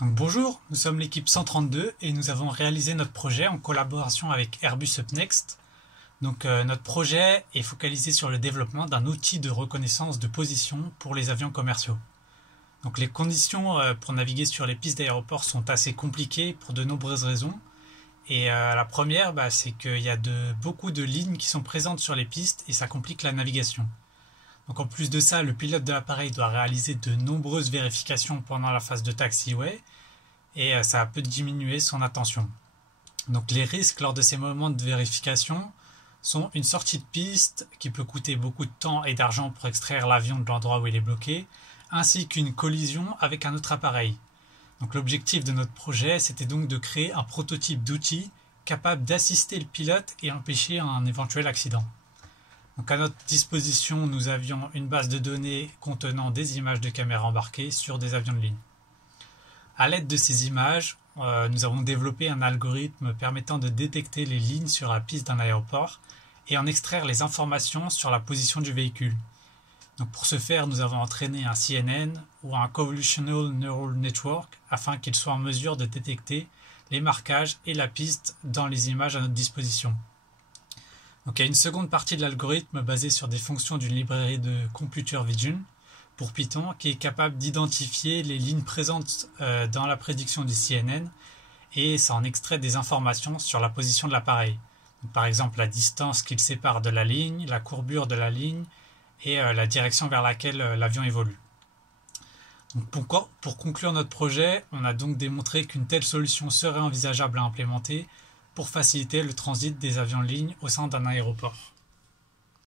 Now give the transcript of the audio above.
Donc bonjour, nous sommes l'équipe 132 et nous avons réalisé notre projet en collaboration avec Airbus UpNext. Notre projet est focalisé sur le développement d'un outil de reconnaissance de position pour les avions commerciaux. Donc les conditions pour naviguer sur les pistes d'aéroport sont assez compliquées pour de nombreuses raisons. Et la première, c'est qu'il y a beaucoup de lignes qui sont présentes sur les pistes et ça complique la navigation. Donc en plus de ça, le pilote de l'appareil doit réaliser de nombreuses vérifications pendant la phase de taxiway et ça peut diminuer son attention. Donc les risques lors de ces moments de vérification sont une sortie de piste qui peut coûter beaucoup de temps et d'argent pour extraire l'avion de l'endroit où il est bloqué, ainsi qu'une collision avec un autre appareil. Donc l'objectif de notre projet, c'était donc de créer un prototype d'outil capable d'assister le pilote et empêcher un éventuel accident. Donc à notre disposition, nous avions une base de données contenant des images de caméras embarquées sur des avions de ligne. À l'aide de ces images, nous avons développé un algorithme permettant de détecter les lignes sur la piste d'un aéroport et en extraire les informations sur la position du véhicule. Donc pour ce faire, nous avons entraîné un CNN ou un Convolutional Neural Network afin qu'il soit en mesure de détecter les marquages et la piste dans les images à notre disposition. Donc il y a une seconde partie de l'algorithme basée sur des fonctions d'une librairie de Computer Vision pour Python qui est capable d'identifier les lignes présentes dans la prédiction du CNN et ça en extrait des informations sur la position de l'appareil. Par exemple la distance qu'il sépare de la ligne, la courbure de la ligne et la direction vers laquelle l'avion évolue. Donc pour conclure notre projet, on a donc démontré qu'une telle solution serait envisageable à implémenter pour faciliter le transit des avions de ligne au sein d'un aéroport.